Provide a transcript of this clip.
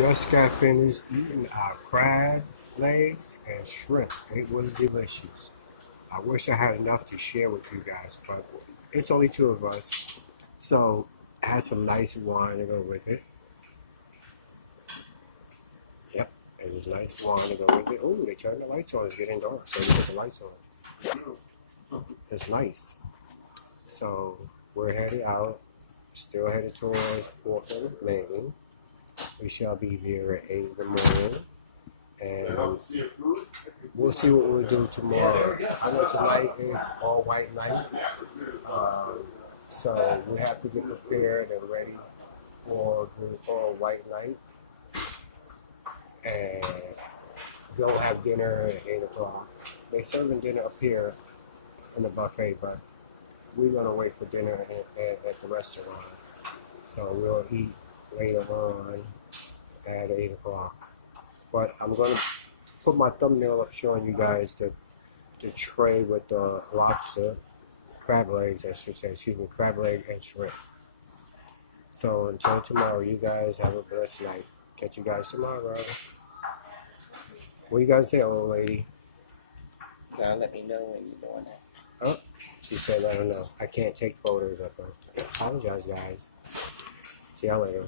just got finished eating our crab legs and shrimp. It was delicious. I wish I had enough to share with you guys, but it's only two of us. So I had some nice wine to go with it. Yep, it was nice wine to go with it. Oh, they turned the lights on. It's getting dark, so they put the lights on. It's nice. So we're headed out. Still headed towards Portland, Maine. We shall be there at 8 in the morning. And we'll see what we'll do tomorrow. I know tonight is all white night. So we have to get prepared and ready for the all white night. And go have dinner at 8 o'clock. They're serving dinner up here in the buffet, but we're going to wait for dinner at the restaurant. So we'll eat later on at 8 o'clock. But I'm going to put my thumbnail up showing you guys the tray with the lobster, crab legs, I should say, excuse me, crab leg and shrimp. So until tomorrow, you guys have a blessed night. Catch you guys tomorrow. What you guys say, old lady? You gotta let me know when you're doing that. Oh, she said, I don't know. I can't take photos of her. I apologize, guys. See y'all later.